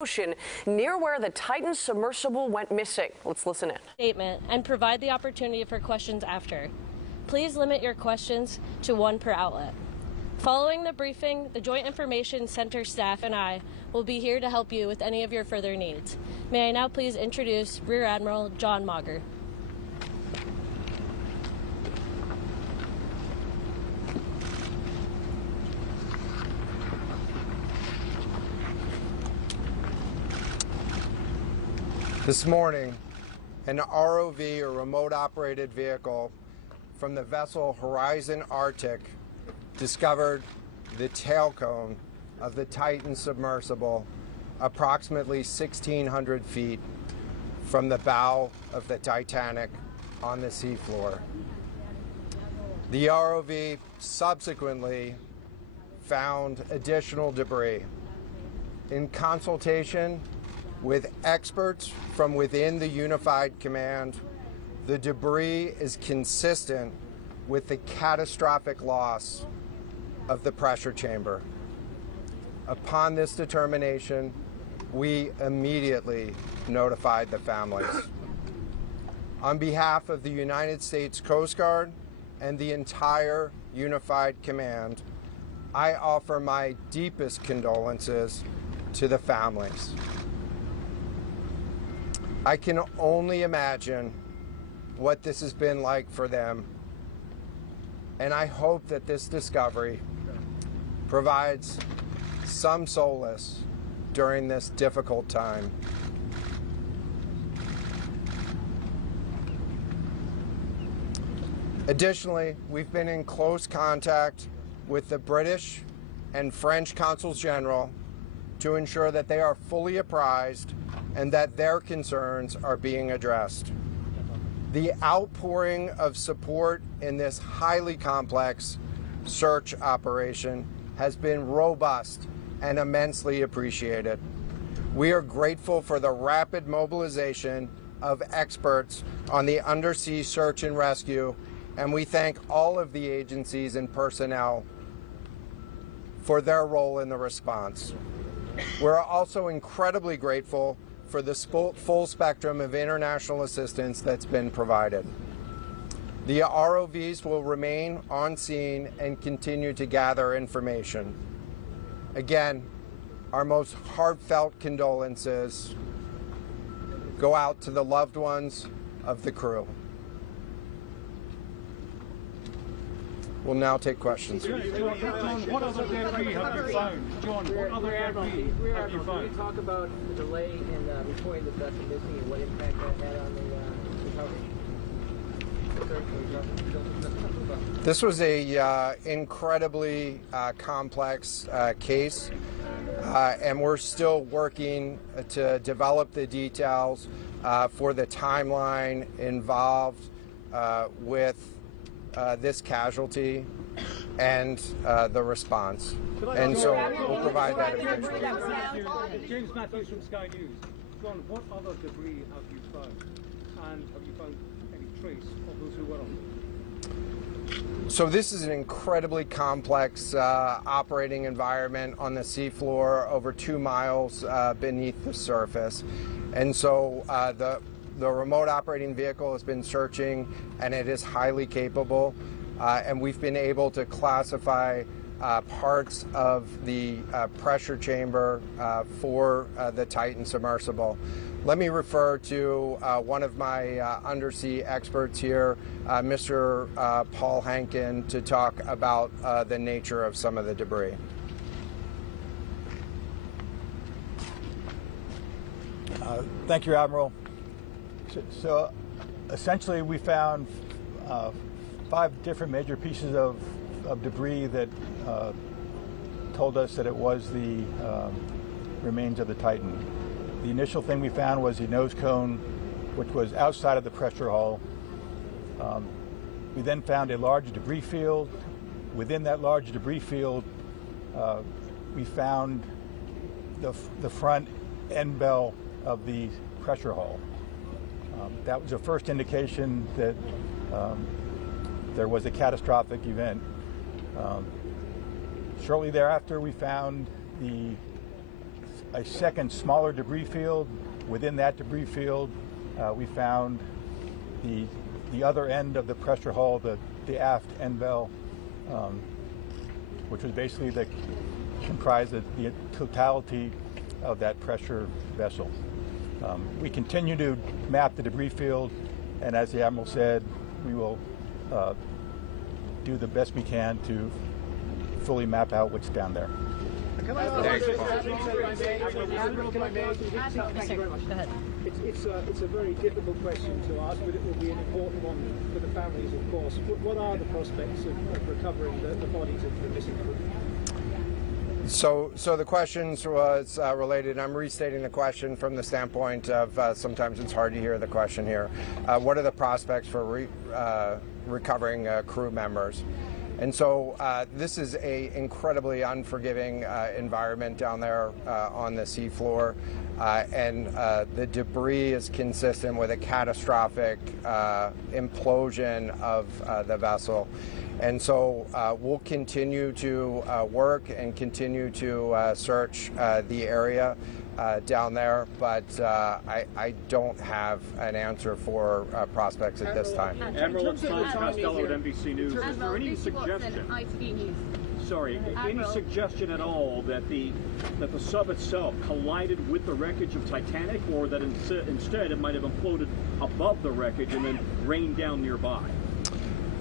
Ocean near where the Titan submersible went missing. Let's listen in. Statement and provide the opportunity for questions after. Please limit your questions to one per outlet. Following the briefing, the Joint Information Center staff and I will be here to help you with any of your further needs. May I now please introduce Rear Admiral John Mauger. This morning, an ROV, or remote operated vehicle, from the vessel Horizon Arctic discovered the tail cone of the Titan submersible approximately 1,600 feet from the bow of the Titanic on the seafloor. The ROV subsequently found additional debris. In consultation with experts from within the Unified Command, the debris is consistent with the catastrophic loss of the pressure chamber. Upon this determination, we immediately notified the families. On behalf of the United States Coast Guard and the entire Unified Command, I offer my deepest condolences to the families. I can only imagine what this has been like for them, and I hope that this discovery provides some solace during this difficult time. Additionally, we've been in close contact with the British and French Consuls General to ensure that they are fully apprised and that their concerns are being addressed. The outpouring of support in this highly complex search operation has been robust and immensely appreciated. We are grateful for the rapid mobilization of experts on the undersea search and rescue, and we thank all of the agencies and personnel for their role in the response. We're also incredibly grateful for the full spectrum of international assistance that's been provided. The ROVs will remain on scene and continue to gather information. Again, our most heartfelt condolences go out to the loved ones of the crew. We'll now take questions. John, what other debris have you found? John, what other debris have you found? Can you talk about the delay in reporting the vessel missing and what impact that had on the recovery? This was a incredibly complex case, and we're still working to develop the details for the timeline involved with this casualty and the response. And so we'll provide that eventually. James Matthews from Sky News. John, what other debris have you found? And have you found any trace of those who were on it? So this is an incredibly complex operating environment on the seafloor, over 2 miles beneath the surface. And so the remote operating vehicle has been searching, and it is highly capable. And we've been able to classify parts of the pressure chamber for the Titan submersible. Let me refer to one of my undersea experts here, Mr. Paul Hankin, to talk about the nature of some of the debris. Thank you, Admiral. So essentially we found 5 different major pieces of debris that told us that it was the remains of the Titan. The initial thing we found was the nose cone, which was outside of the pressure hull. We then found a large debris field. Within that large debris field, we found the front end bell of the pressure hull. That was the first indication that there was a catastrophic event. Shortly thereafter, we found the a second smaller debris field. Within that debris field, we found the other end of the pressure hull, the aft end bell, which was basically comprised of the totality of that pressure vessel. We continue to map the debris field, and as the Admiral said, we will do the best we can to fully map out what's down there. It's a very difficult question to ask, but it will be an important one for the families, of course. What are the prospects of recovering the bodies of the missing crew? So the questions was related. I'm restating the question from the standpoint of sometimes it's hard to hear the question here. What are the prospects for recovering crew members? And so this is a incredibly unforgiving environment down there on the seafloor, and the debris is consistent with a catastrophic implosion of the vessel. And so we'll continue to work and continue to search the area down there, but I don't have an answer for prospects at this time. Admiral, it's Tom Costello at NBC News. Is there any suggestion? Sorry, any suggestion at all that the sub itself collided with the wreckage of Titanic, or that instead it might have imploded above the wreckage and then rained down nearby?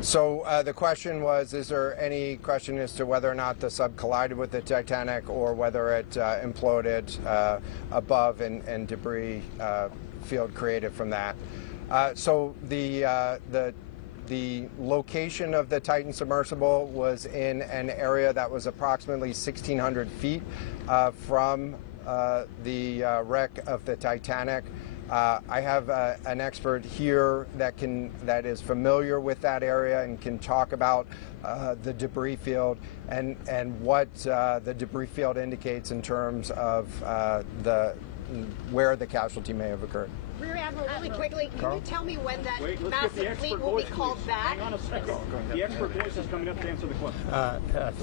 So the question was, is there any question as to whether or not the sub collided with the Titanic or whether it imploded above and debris field created from that? So the location of the Titan submersible was in an area that was approximately 1,600 feet from the wreck of the Titanic. I have an expert here that is familiar with that area and can talk about the debris field and what the debris field indicates in terms of where the casualty may have occurred. Rear Admiral, really quickly, can you tell me when that massive fleet will be called back? Hang on a second. The expert voice is coming up to answer the question.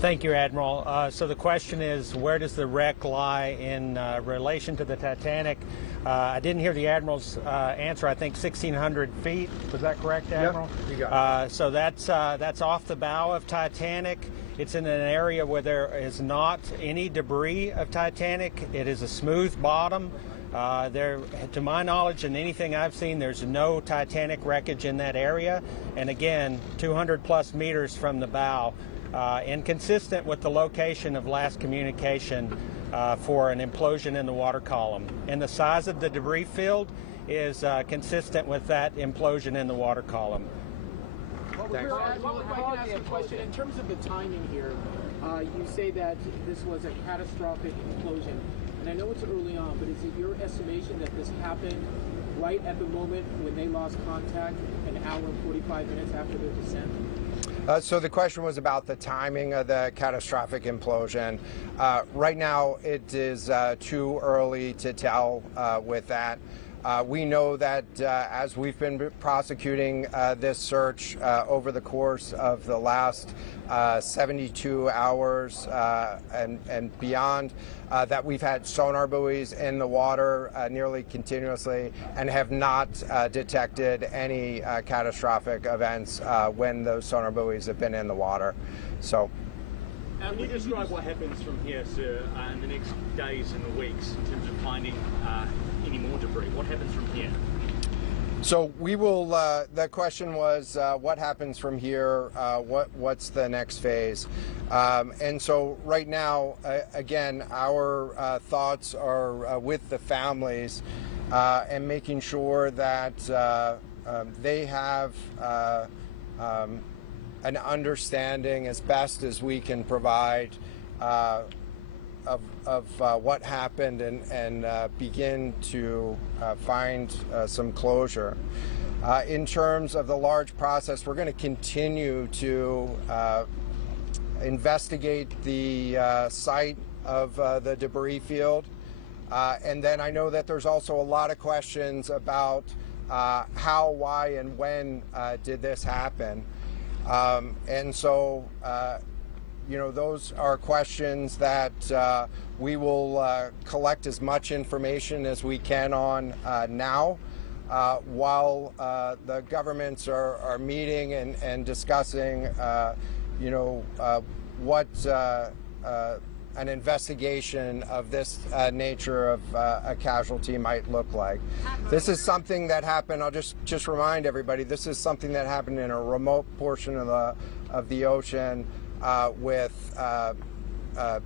Thank you, Admiral. So the question is, where does the wreck lie in relation to the Titanic? I didn't hear the Admiral's answer. I think 1,600 feet. Was that correct, Admiral? Yep, you got it. So that's off the bow of Titanic. It's in an area where there is not any debris of Titanic. It is a smooth bottom. To my knowledge and anything I've seen, there's no Titanic wreckage in that area. And again, 200 plus meters from the bow, and consistent with the location of last communication for an implosion in the water column. And the size of the debris field is consistent with that implosion in the water column. Thanks. Question. In terms of the timing here, you say that this was a catastrophic implosion. And I know it's early on, but is it your estimation that this happened right at the moment when they lost contact, an hour and 45 minutes after their descent? So the question was about the timing of the catastrophic implosion. Right now, it is too early to tell with that. We know that as we've been prosecuting this search over the course of the last 72 hours and beyond, that we've had sonar buoys in the water nearly continuously and have not detected any catastrophic events when those sonar buoys have been in the water. So. Can you describe what happens from here, sir, in the next days and the weeks in terms of finding any more debris? What happens from here? So we will, the question was, what happens from here? What's the next phase? And so right now, again, our thoughts are with the families and making sure that they have an understanding as best as we can provide of what happened and begin to find some closure. In terms of the large process, we're going to continue to investigate the site of the debris field. And then I know that there's also a lot of questions about how, why, and when did this happen. And so those are questions that we will collect as much information as we can on now, while the governments are meeting and discussing, what an investigation of this nature of a casualty might look like. This is something that happened. I'll just remind everybody. This is something that happened in a remote portion of the ocean with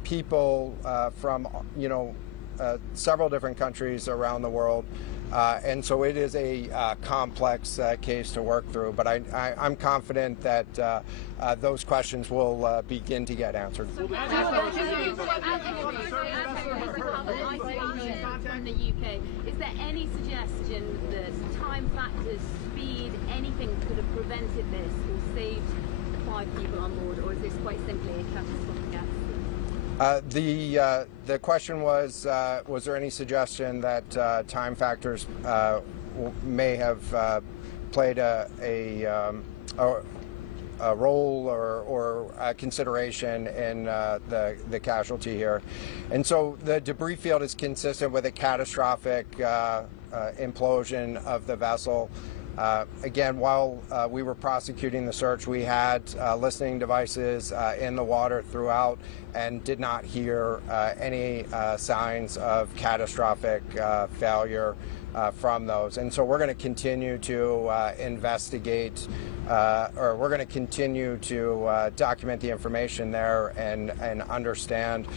people from several different countries around the world. And so it is a complex case to work through, but I'm confident that those questions will begin to get answered. From the UK, is there any suggestion that time factors, speed, anything could have prevented this or saved 5 people on board, or is this quite simply a catastrophic accident? The question was there any suggestion that time factors may have played a role or a consideration in the casualty here? And so the debris field is consistent with a catastrophic implosion of the vessel. Again, while we were prosecuting the search, we had listening devices in the water throughout and did not hear any signs of catastrophic failure from those. And so we're going to continue to investigate, or we're going to continue to document the information there and understand,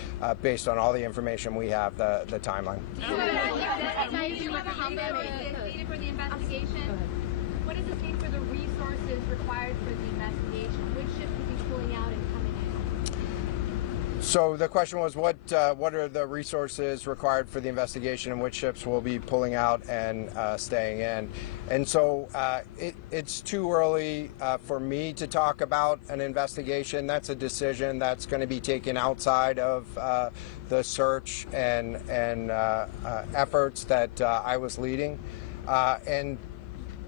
based on all the information we have, the timeline. For the investigation, what does this mean for the resources required for the investigation? Which ships will be pulling out and coming in? So the question was, what are the resources required for the investigation, and which ships will be pulling out and staying in? And so it's too early for me to talk about an investigation. That's a decision that's going to be taken outside of the search and efforts that I was leading.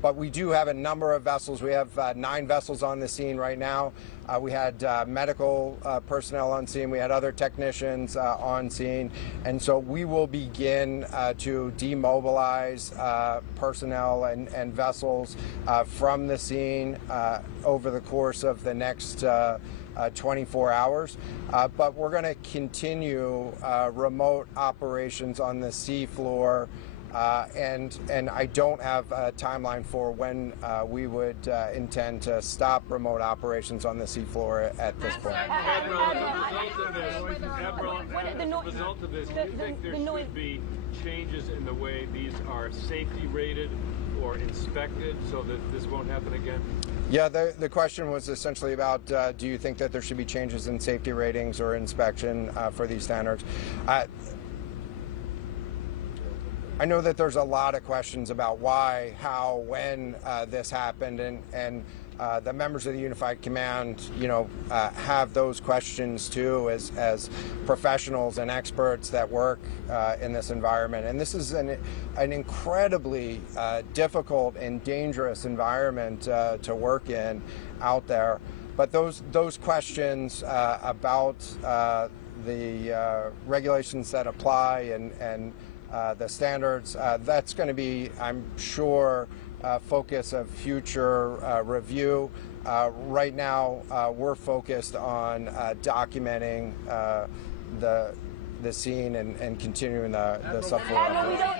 But we do have a number of vessels. We have 9 vessels on the scene right now. We had medical personnel on scene. We had other technicians on scene. And so we will begin to demobilize personnel and vessels from the scene over the course of the next 24 hours. But we're going to continue remote operations on the seafloor. And I don't have a timeline for when we would intend to stop remote operations on the seafloor at this point. As a result of this, do you think there should be changes in the way these are safety rated or inspected so that this won't happen again? Yeah, the question was essentially about, do you think that there should be changes in safety ratings or inspection for these standards? I know that there's a lot of questions about why, how, when this happened, and the members of the Unified Command, have those questions too, as professionals and experts that work in this environment. And this is an incredibly difficult and dangerous environment to work in out there. But those questions about the regulations that apply and the standards, that's going to be, I'm sure, focus of future review. Right now, we're focused on documenting the scene and continuing the subfloor.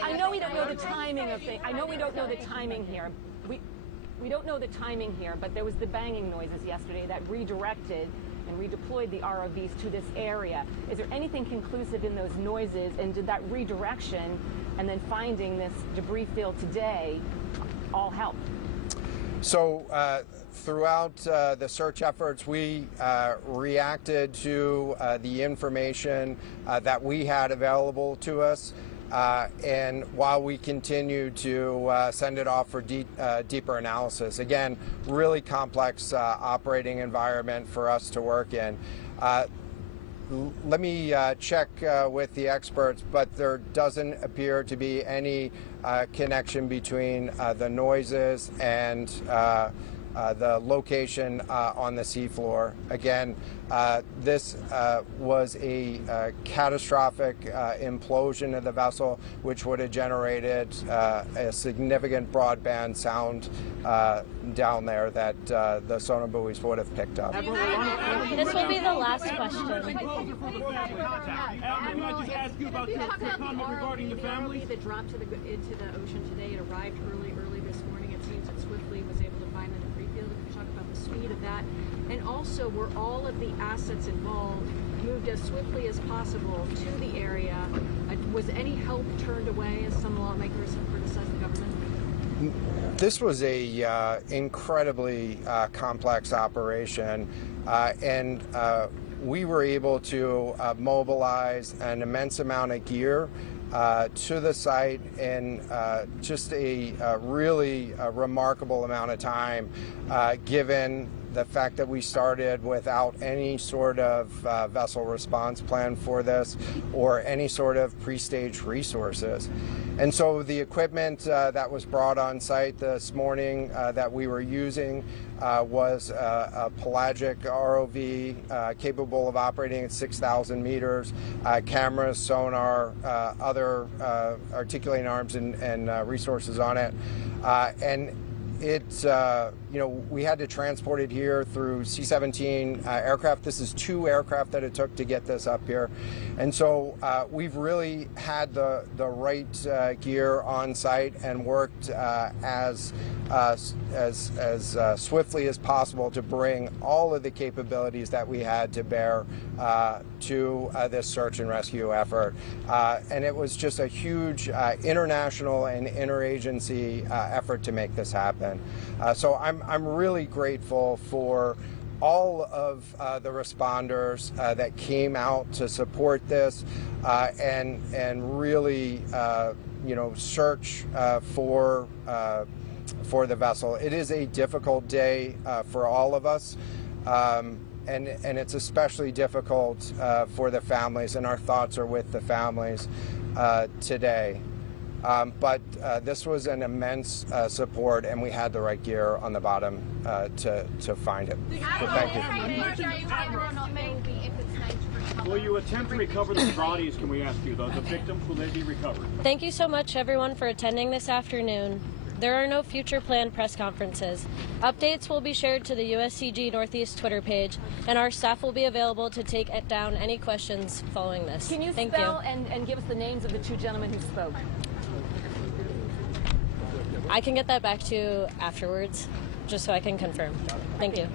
I know we don't know the timing of things. I know we don't know the timing here. We don't know the timing here, but there was the banging noises yesterday that redirected and redeployed the ROVs to this area. Is there anything conclusive in those noises, and did that redirection and then finding this debris field today all help? So throughout the search efforts, we reacted to the information that we had available to us. And while we continue to send it off for deeper analysis, again, really complex operating environment for us to work in. Let me check with the experts, but there doesn't appear to be any connection between the noises and the location on the seafloor. Again, This was a catastrophic implosion of the vessel, which would have generated a significant broadband sound down there that the sonar buoys would have picked up. This will be the last question. Regarding the family that dropped into the ocean today, it arrived early this morning. It seems that Swiftly was able to find the debris field. If you talk about the speed of that, and also were all of the assets involved moved as swiftly as possible to the area? Was any help turned away, as some lawmakers have criticized the government? This was a incredibly complex operation, and we were able to mobilize an immense amount of gear to the site in just a really remarkable amount of time, given the fact that we started without any sort of vessel response plan for this or any sort of pre-stage resources. And so the equipment that was brought on site this morning that we were using was a pelagic ROV capable of operating at 6,000 meters, cameras, sonar, other articulating arms and resources on it. And it's, we had to transport it here through C-17 aircraft. This is 2 aircraft that it took to get this up here. And so we've really had the right gear on site and worked as swiftly as possible to bring all of the capabilities that we had to bear to this search and rescue effort. And it was just a huge international and interagency effort to make this happen. So I'm really grateful for all of the responders that came out to support this and really search for the vessel. It is a difficult day for all of us, and it's especially difficult for the families, and our thoughts are with the families today. But this was an immense support, and we had the right gear on the bottom to find it. So thank you. Will you attempt to recover the bodies, can we ask you, the victims, will they be recovered? Thank you so much, everyone, for attending this afternoon. There are no future planned press conferences. Updates will be shared to the USCG Northeast Twitter page, and our staff will be available to take down any questions following this. Can you spell and give us the names of the 2 gentlemen who spoke? I can get that back to you afterwards, just so I can confirm. Thank you.